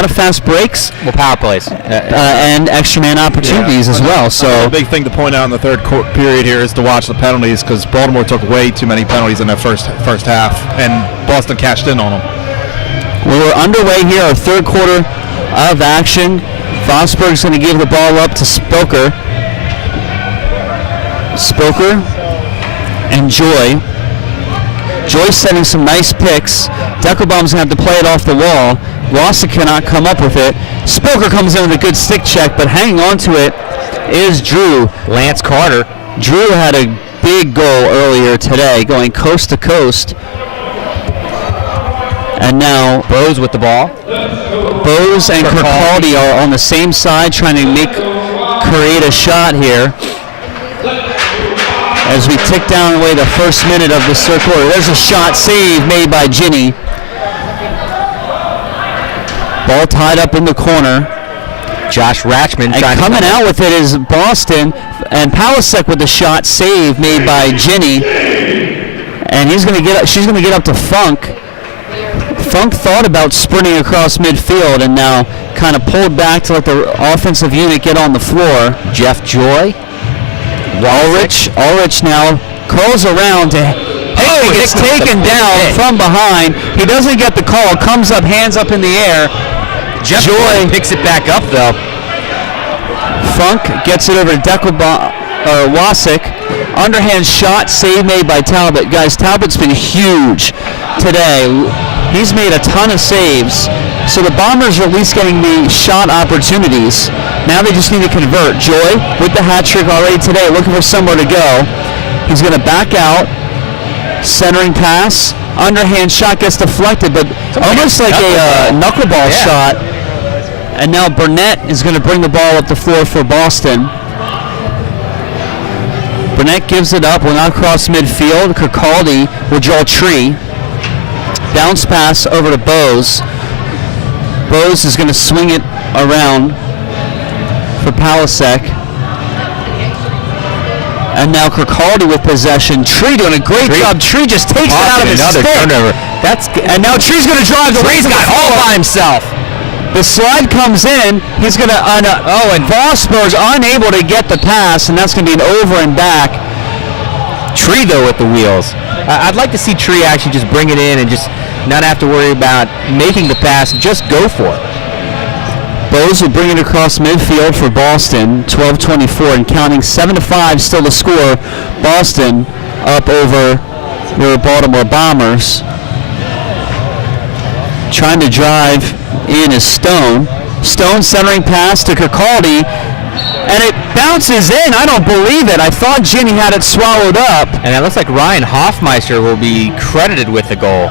lot of fast breaks. Well, power plays. And extra man opportunities as well. So the big thing to point out in the third period here is to watch the penalties, because Baltimore took way too many penalties in that first half, and Boston cashed in on them. We're underway here, our third quarter of action. Fosberg's going to give the ball up to Spoker. Spoker and Joy. Joy's setting some nice picks. Deckelbaum's going to have to play it off the wall. Rossi cannot come up with it. Spoker comes in with a good stick check, but hanging on to it is Drew. Lance Carter. Drew had a big goal earlier today, going coast to coast. And now Bose with the ball. Bose and Kirkaldy are on the same side, trying to create a shot here. As we tick down away the first minute of the third quarter. There's a shot save made by Ginny. Ball tied up in the corner. Josh Ratchman. And coming out with it is Boston, and Pawlicek with the shot save made by Ginny. And she's going to get up to Funk. Funk thought about sprinting across midfield and now kind of pulled back to let the offensive unit get on the floor. Jeff Joy. Ulrich now curls around to gets taken down from behind. He doesn't get the call. Comes up, hands up in the air. Jeff Joy picks it back up though. Funk gets it over to Wasik. Underhand shot, save made by Talbot. Guys, Talbot's been huge today. He's made a ton of saves. So the Bombers are at least getting the shot opportunities. Now they just need to convert. Joy with the hat trick already today, looking for somewhere to go. He's going to back out. Centering pass. Underhand shot gets deflected, but almost like a knuckleball shot. And now Burnett is going to bring the ball up the floor for Boston. Burnett gives it up. We're not across midfield. Kirkaldy will draw tree. Bounce pass over to Bose. Bose is going to swing it around for Pawlicek. And now Kirkaldy with possession. Tree doing a great job. Tree just takes it out of his stick. Turnover. And now Tree's going to drive the Tree's got all by himself. The slide comes in. He's going to and Vosburg's unable to get the pass, and that's going to be an over and back. Tree though with the wheels. I'd like to see Tree actually just bring it in and just not have to worry about making the pass. Just go for it. Bose will bring it across midfield for Boston. 12:24 and counting. 7-5 still the score. Boston up over the Baltimore Bombers. Trying to drive in is Stone. Stone centering pass to Kirkaldy. And it bounces in. I don't believe it. I thought Ginny had it swallowed up. And it looks like Ryan Hoffmeister will be credited with the goal.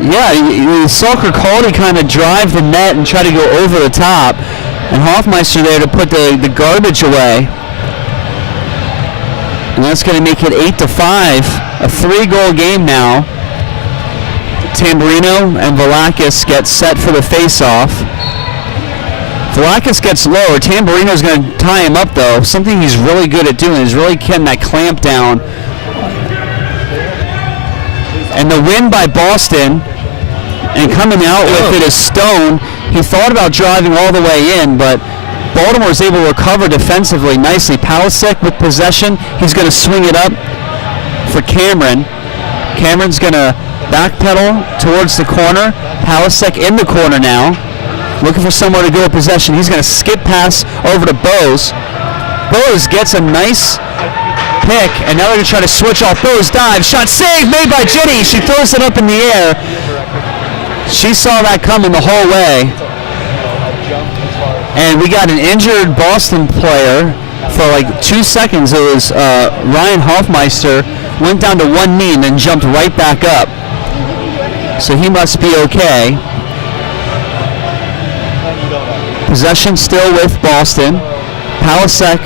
Yeah, you saw Kirkaldy kind of drive the net and try to go over the top. And Hoffmeister there to put the garbage away. And that's going to make it 8-5. A 3-goal game now. Tamburino and Velakis get set for the face-off. Velakis gets lower. Tamburino's going to tie him up, though. Something he's really good at doing is really getting that clamp down. And the win by Boston, and coming out with it is Stone. He thought about driving all the way in, but Baltimore is able to recover defensively nicely. Pawlicek with possession. He's going to swing it up for Cameron. Cameron's going to backpedal towards the corner. Pawlicek in the corner now, looking for somewhere to go with possession. He's going to skip pass over to Bose. Bose gets a nice pick, and now they're going to try to switch off. Bose dive, shot save made by Ginny. She throws it up in the air. She saw that coming the whole way. And we got an injured Boston player for like 2 seconds. It was Ryan Hoffmeister, went down to one knee and then jumped right back up. So he must be okay. Possession still with Boston. Pawlicek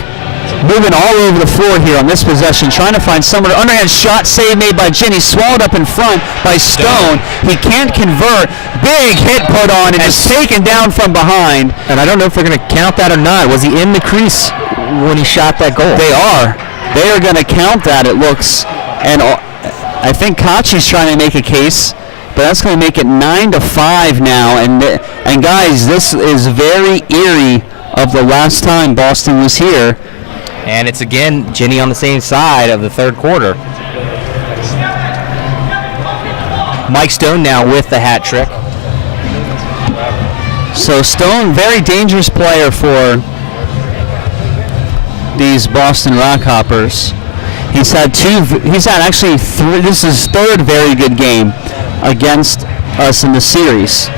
moving all over the floor here on this possession, trying to find somewhere. Underhand shot, save made by Ginny, swallowed up in front by Stone. He can't convert. Big hit put on and just taken down from behind. And I don't know if they're going to count that or not. Was he in the crease when he shot that goal? They are. They are going to count that, it looks. And I think Kachi's trying to make a case. but that's going to make it 9-5 now. And guys, this is very eerie of the last time Boston was here. And it's again Ginny on the same side of the third quarter. Mike Stone now with the hat trick. So Stone, very dangerous player for these Boston RockHoppers. He's had actually three. This is his third very good game against us in the series.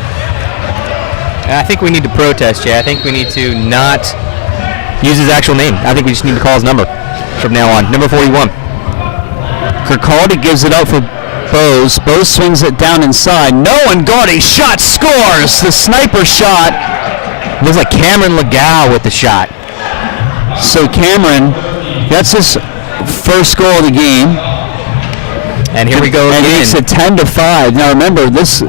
I think we need to protest, Jay. I think we need to not use his actual name. I think we just need to call his number from now on. Number 41. Kirkaldy gives it up for Bose. Bose swings it down inside. No one guarding. Shot scores. The sniper shot. Looks like Cameron Legal with the shot. So Cameron, that's his first goal of the game. And here we go again. And he makes it 10-5. Now remember, this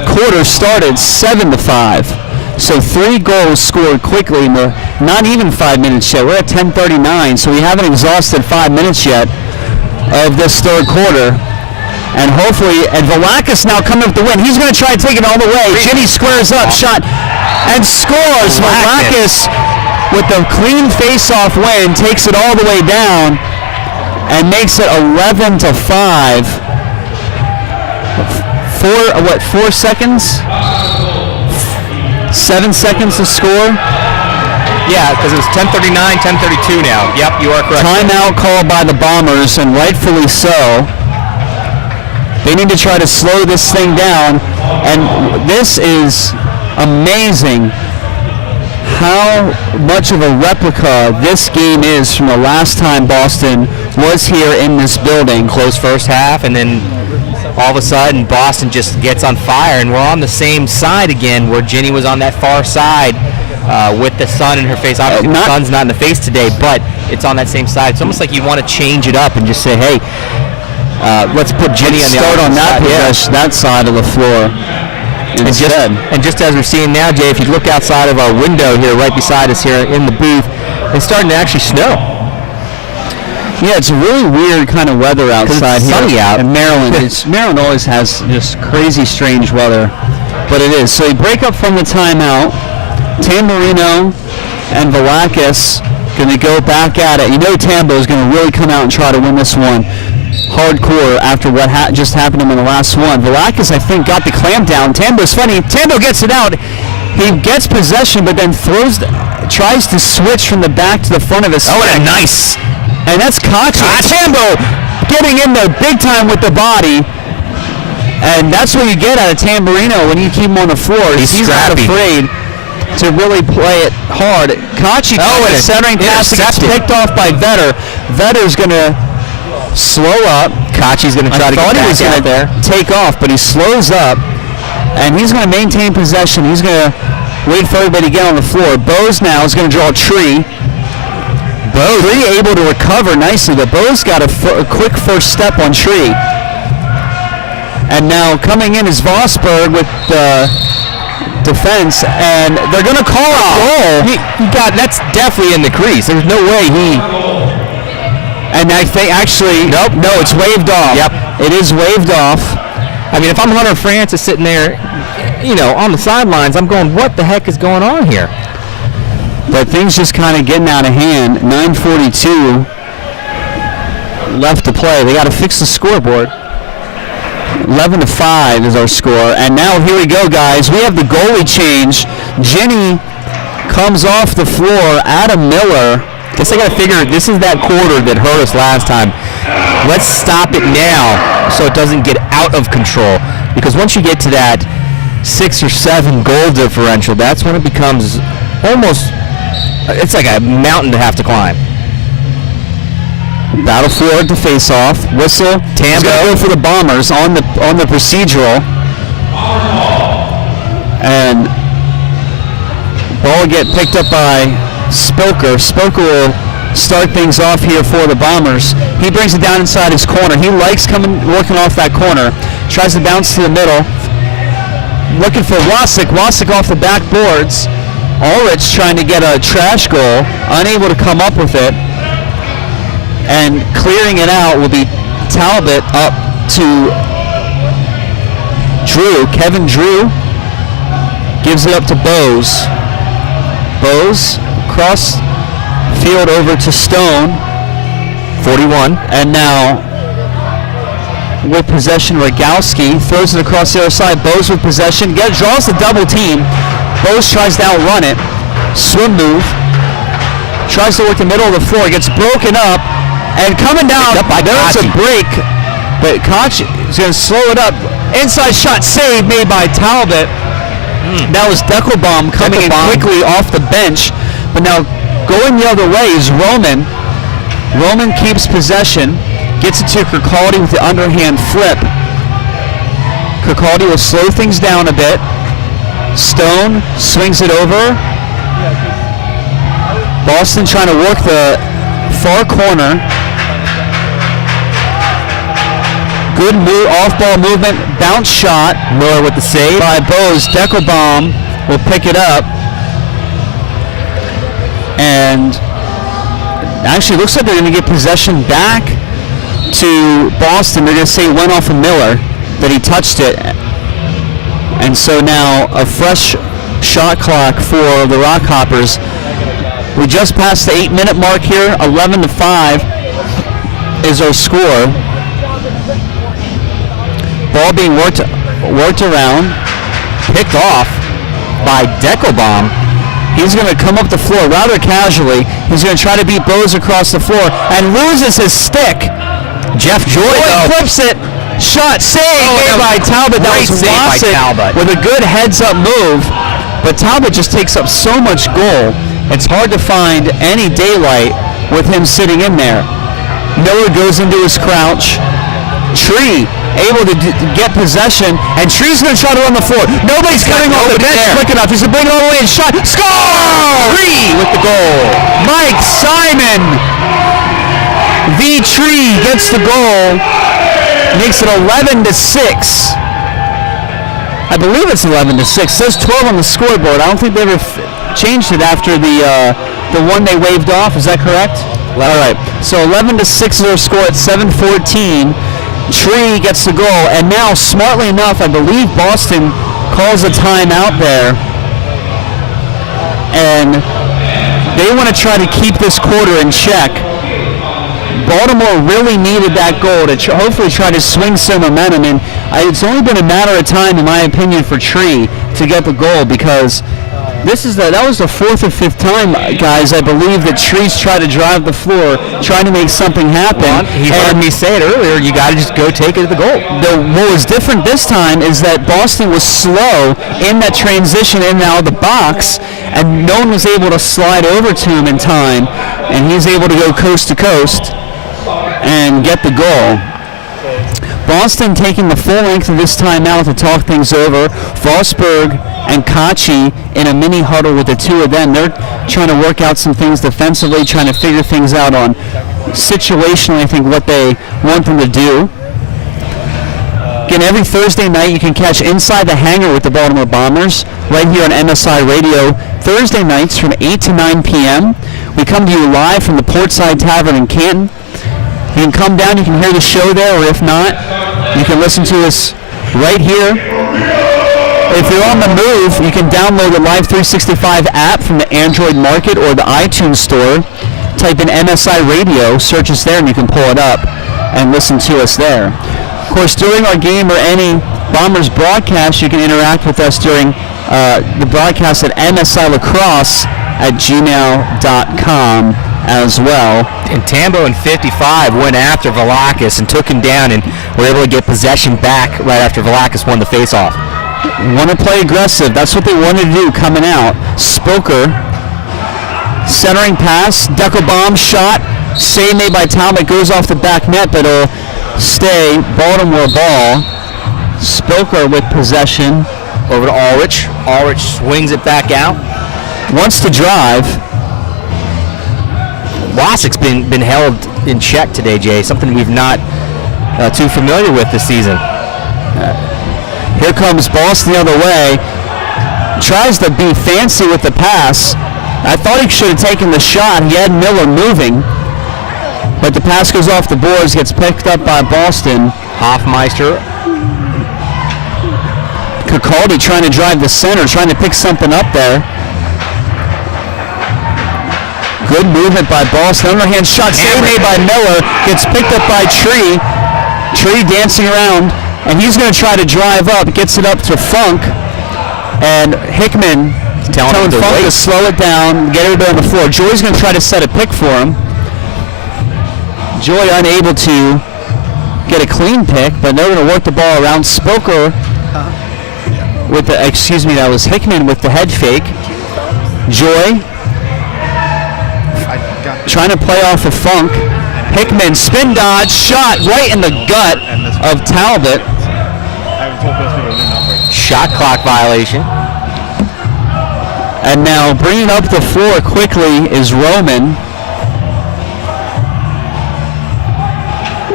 quarter started 7-5. So 3 goals scored quickly in the not even 5 minutes yet. We're at 10:39, so we haven't exhausted 5 minutes yet of this third quarter. And hopefully, and Velakis now coming with the win. He's going to try to take it all the way. Ginny squares up, shot, and scores. Velakis with the clean face-off win takes it all the way down and makes it 11-5. 4 seconds? 7 seconds to score? Yeah, because it was 10:39, 10:32 now. Yep, you are correct. Timeout called by the Bombers, and rightfully so. They need to try to slow this thing down, and this is amazing how much of a replica this game is from the last time Boston was here in this building. Close first half, and then all of a sudden Boston just gets on fire, and we're on the same side again where Ginny was on that far side with the sun in her face. Obviously the sun's not in the face today, but it's on that same side. It's almost like you want to change it up and just say, hey, let's put Ginny on the start on that side. that side of the floor. And just as we're seeing now, Jay, if you look outside of our window here, right beside us here in the booth, it's starting to actually snow. Yeah, it's a really weird kind of weather outside it's here. sunny out. In Maryland. Maryland always has just crazy, strange weather, but it is. So you break up from the timeout. Tamburino and Velakis going to go back at it. You know Tambo is going to really come out and try to win this one hardcore after what just happened to him in the last one. Velakis, I think, got the clamp down. Tambo's funny. Tambo gets it out. He gets possession, but then tries to switch from the back to the front of his stick. Oh, and a nice. And that's Kachi. Tambo getting in there big time with the body. And that's what you get out of Tamburino when you keep him on the floor. He's not afraid to really play it hard. Kachi and centering pass gets picked off by Vetter. Vetter's going to slow up. Kachi's going to try to get back out there. Take off, but he slows up, and he's going to maintain possession. He's going to wait for everybody to get on the floor. Bose now is going to draw a tree. Tree able to recover nicely, but Bose got a quick first step on Tree. And now coming in is Vosberg with the defense, and they're going to call a goal. That's definitely in the crease. There's no way he... And I think actually, no, it's waved off. Yep. It is waved off. I mean, if I'm Hunter Francis sitting there, on the sidelines, I'm going, what the heck is going on here? But things just kind of getting out of hand. 9:42 left to play. They got to fix the scoreboard. 11-5 is our score. And now here we go, guys. We have the goalie change. Ginny comes off the floor. Adam Miller. Guess I got to figure this is that quarter that hurt us last time. Let's stop it now so it doesn't get out of control. Because once you get to that 6 or 7 goal differential, that's when it becomes almost, it's like a mountain to have to climb. Battle forward to face off. Whistle. Tambo go for the Bombers on the procedural. And ball get picked up by Spoker. Spoker will start things off here for the Bombers. He brings it down inside his corner. He likes working off that corner. Tries to bounce to the middle. Looking for Wasik. Wasik off the backboards. Ulrich trying to get a trash goal. Unable to come up with it. And clearing it out will be Talbot up to Kevin Drew gives it up to Bose. Bose cross field over to Stone. 41. And now with possession, Rogowski throws it across the other side. Bose with possession. Draws the double team. Bose tries to outrun it. Swim move. Tries to work the middle of the floor. Gets broken up. And coming down, there's a break. But Koch is going to slow it up. Inside shot save made by Talbot. That was Deckelbaum coming in quickly off the bench. But now going the other way is Roman. Roman keeps possession. Gets it to Kirkaldy with the underhand flip. Kirkaldy will slow things down a bit. Stone swings it over. Boston trying to work the far corner. Good move, off-ball movement, bounce shot. Miller with the save. By Bose. Deckelbaum will pick it up. And actually looks like they're going to get possession back to Boston. They're going to say it went off of Miller, that he touched it. And so now a fresh shot clock for the RockHoppers. We just passed the 8-minute mark here. 11-5 is our score. Ball being worked around, picked off by Deckelbaum. He's going to come up the floor rather casually. He's going to try to beat Bose across the floor and loses his stick. Jeff Joy flips it. Shot saved made by Talbot. That was Wassett with a good heads-up move. But Talbot just takes up so much goal. It's hard to find any daylight with him sitting in there. Miller goes into his crouch. Tree able to get possession, and Tree's going to try to run the floor. Nobody's coming off the bench quick enough. He's going to bring it all the way and shot. Score! Tree with the goal. Mike Simon. The Tree gets the goal. Makes it 11-6. I believe it's 11-6. It says 12 on the scoreboard. I don't think they ever changed it after the one they waved off. Is that correct? All right. So 11-6 is our score at 7:14. Tree gets the goal, and now, smartly enough, I believe Boston calls a timeout there, and they want to try to keep this quarter in check. Baltimore really needed that goal to hopefully try to swing some momentum, and it's only been a matter of time, in my opinion, for Tree to get the goal, because that was the fourth or fifth time, guys, I believe, that Tree's tried to drive the floor, trying to make something happen. Well, he heard me say it earlier, you got to just go take it to the goal. What was different this time is that Boston was slow in that transition in and out of the box, and no one was able to slide over to him in time, and he's able to go coast to coast and get the goal. Boston taking the full length of this timeout to talk things over. Fosberg and Kachi in a mini huddle with the two of them. They're trying to work out some things defensively, trying to figure things out on situationally, I think, what they want them to do. Again, every Thursday night you can catch Inside the Hangar with the Baltimore Bombers right here on MSI Radio. Thursday nights from 8 to 9 p.m. We come to you live from the Portside Tavern in Canton. You can come down, you can hear the show there, or if not, you can listen to us right here. If you're on the move, you can download the Live 365 app from the Android Market or the iTunes Store. Type in MSI Radio, search us there, and you can pull it up and listen to us there. Of course, during our game or any Bombers broadcast, you can interact with us during the broadcast at msilacrosse@gmail.com as well. And Tambo in 55 went after Velakis and took him down, and were able to get possession back right after Velakis won the faceoff. Want to play aggressive. That's what they wanted to do coming out. Spoker, centering pass, Deckelbaum shot, save made by Talbot, goes off the back net, but it'll stay Baltimore ball. Spoker with possession. Over to Ulrich. Ulrich swings it back out. Wants to drive. Wassick's been held in check today, Jay. Something we've not too familiar with this season. Here comes Boston the other way. Tries to be fancy with the pass. I thought he should have taken the shot. He had Miller moving. But the pass goes off the boards, gets picked up by Boston. Hoffmeister Kirkaldy trying to drive the center, trying to pick something up there. Good movement by Boston. Underhand shot, save made by Miller. Gets picked up by Tree. Tree dancing around, and he's going to try to drive up. Gets it up to Funk, and Hickman telling Funk to slow it down, get it on the floor. Joy's going to try to set a pick for him. Joy unable to get a clean pick, but they're going to work the ball around. Spoker with the, that was Hickman with the head fake. Joy trying to play off of Funk. Hickman, spin dodge, shot right in the gut of Talbot. Shot clock violation. And now bringing up the floor quickly is Roman.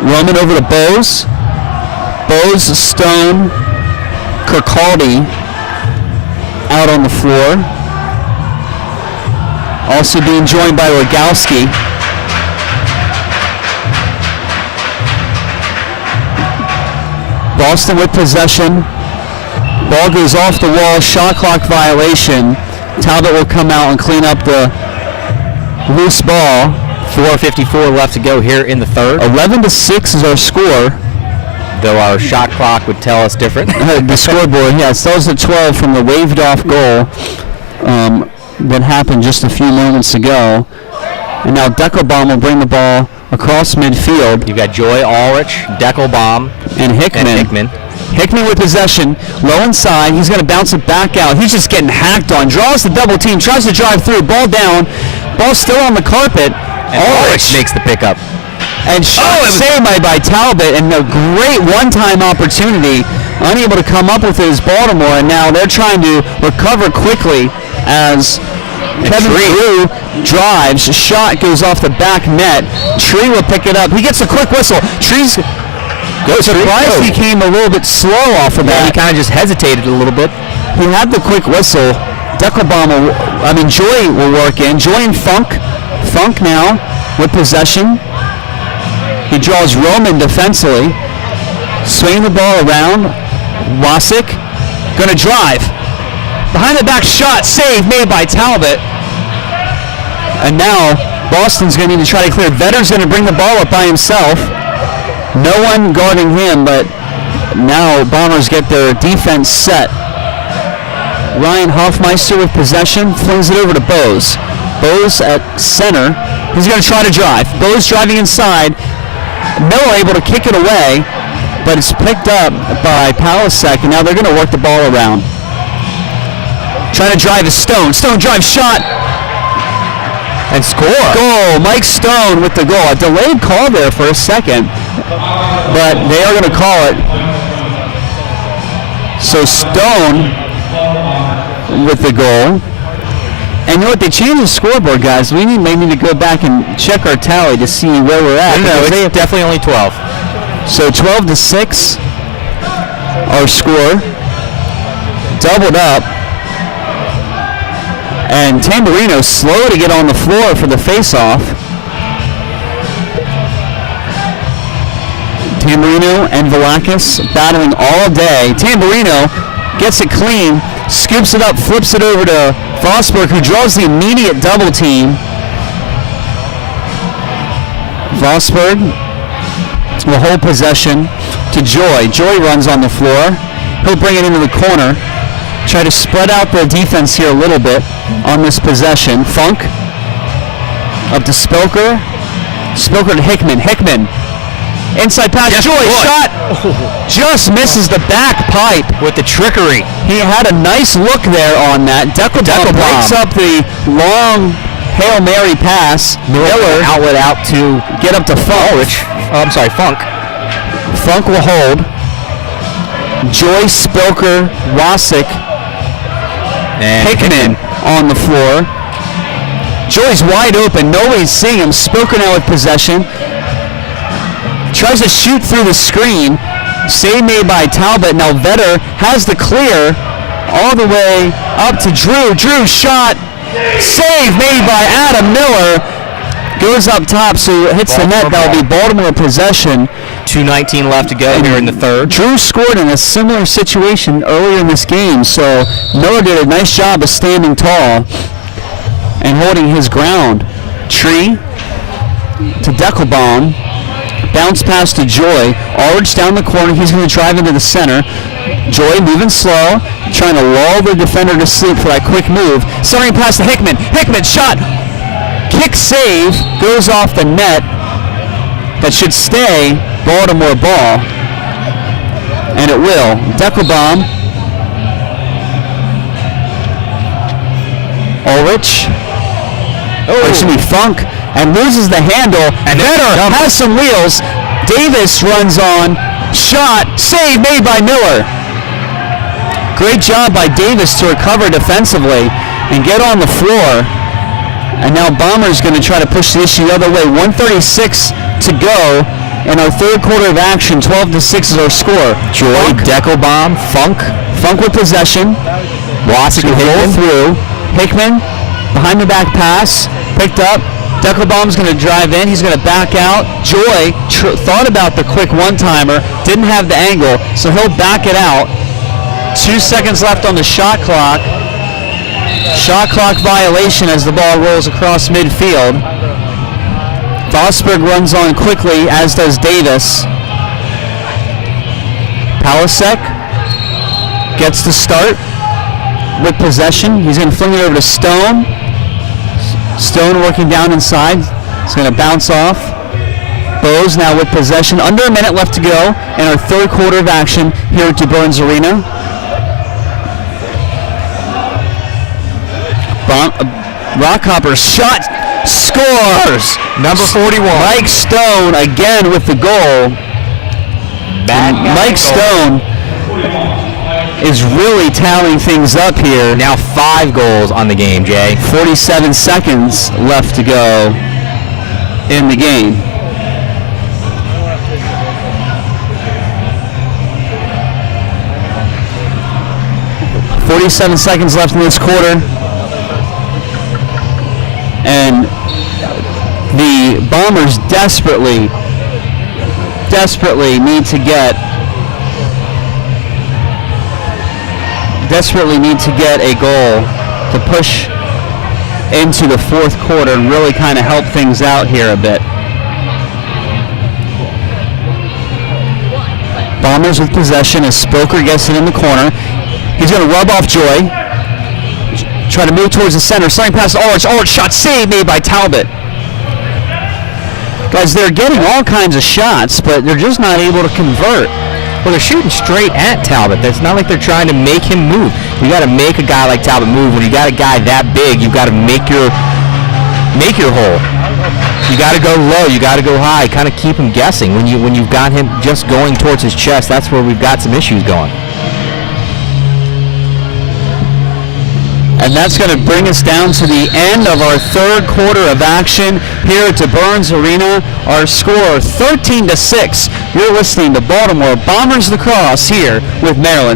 Roman over to Bose. Bose, Stone, Kirkaldy out on the floor. Also being joined by Rogowski. Boston with possession. Ball goes off the wall. Shot clock violation. Talbot will come out and clean up the loose ball. 4:54 left to go here in the third. 11-6 is our score. Though our shot clock would tell us different. The scoreboard, yeah, it tells the 12 from the waved off goal that happened just a few moments ago. And now Deckelbaum will bring the ball across midfield. You've got Joy, Ulrich, Deckelbaum, and Hickman. Hickman with possession, low inside. He's going to bounce it back out. He's just getting hacked on. Draws the double team, tries to drive through. Ball down. Ball still on the carpet. And Ulrich makes the pickup. And shot saved by Talbot, and a great one-time opportunity. Unable to come up with it is Baltimore, and now they're trying to recover quickly as Kevin Drew drives. Shot goes off the back net. Tree will pick it up. He gets a quick whistle. Tree's surprised he came a little bit slow off of that. He kind of just hesitated a little bit. He had the quick whistle. Joy will work in. Joy and Funk. Funk now with possession. He draws Roman defensively. Swinging the ball around. Wasik going to drive. Behind the back shot. Save made by Talbot. And now Boston's going to need to try to clear. Vetter's going to bring the ball up by himself. No one guarding him, but now Bombers get their defense set. Ryan Hoffmeister with possession. Flings it over to Bose. Bose at center. He's going to try to drive. Bose driving inside. Miller able to kick it away, but it's picked up by Palasek, and now they're going to work the ball around. Trying to drive is Stone. Stone drives, shot, and score. Goal. Mike Stone with the goal. A delayed call there for a second, but they are going to call it. So Stone with the goal. And you know what? They changed the scoreboard, guys. We may need to go back and check our tally to see where we're at. No, it's definitely only 12. So 12-6, our score. Doubled up. And Tamburino slow to get on the floor for the face-off. Tamburino and Velakis battling all day. Tamburino gets it clean, scoops it up, flips it over to Vosberg, who draws the immediate double team. Vosberg will hold possession to Joy. Joy runs on the floor. He'll bring it into the corner. Try to spread out the defense here a little bit on this possession. Funk up to Spilker. Spilker to Hickman. Hickman. Inside pass. Yes, Joy. boy. Shot. Just misses the back pipe. With the trickery. He had a nice look there on that. Deckelbaum breaks up the long Hail Mary pass. Miller outlet out to get up to Funk. Funk. Funk will hold. Joy, Spilker, Wasik, and Hickman on the floor. Joy's wide open. Nobody's seeing him. Spilker now with possession. Tries to shoot through the screen. Save made by Talbot. Now Vetter has the clear all the way up to Drew. Drew shot. Save made by Adam Miller. Goes up top, so it hits the net. That'll be Baltimore possession. 2:19 left to go here in the third. Drew scored in a similar situation earlier in this game, so Miller did a nice job of standing tall and holding his ground. Tree to Deckelbaum. Bounce pass to Joy. Aldridge down the corner. He's going to drive into the center. Joy moving slow, trying to lull the defender to sleep for that quick move. Centering pass to Hickman. Hickman shot. Kick save. Goes off the net. That should stay Baltimore ball. And it will. Deckelbaum. Ulrich. Excuse me, Funk. And loses the handle. And Vetter has some wheels. Davis runs on. Shot. Save made by Miller. Great job by Davis to recover defensively and get on the floor. And now Bombers going to try to push the issue the other way. 1:36 to go in our third quarter of action. 12-6 is our score. Joy, Deckelbaum, Funk with possession. Watson can roll through. Hickman behind the back pass. Picked up. Deckelbaum's going to drive in. He's going to back out. Joy thought about the quick one-timer. Didn't have the angle, so he'll back it out. 2 seconds left on the shot clock. Shot clock violation as the ball rolls across midfield. Vosberg runs on quickly, as does Davis. Palasek gets the start with possession. He's going to fling it over to Stone. Stone working down inside. He's going to bounce off. Bose now with possession. Under a minute left to go in our third quarter of action here at DeBurns Arena. RockHoppers shot. Scores! Number 41. Mike Stone again with the goal. Mike Stone is really tallying things up here. Now 5 goals on the game, Jay. 47 seconds left to go in the game. .47 seconds left in this quarter. And the Bombers desperately need to get a goal to push into the fourth quarter and really kind of help things out here a bit. Bombers with possession as Spoker gets it in the corner. He's going to rub off Joy. Try to move towards the center. Sliding past Ulrich. Ulrich shot save made by Talbot. Guys, they're getting all kinds of shots, but they're just not able to convert. Well, they're shooting straight at Talbot. It's not like they're trying to make him move. You got to make a guy like Talbot move. When you got a guy that big, you got to make your hole. You got to go low. You got to go high. Kind of keep him guessing. When you've got him just going towards his chest, that's where we've got some issues going. And that's going to bring us down to the end of our third quarter of action here at DeBurns Arena. Our score 13-6. You're listening to Baltimore Bombers Lacrosse here with Maryland.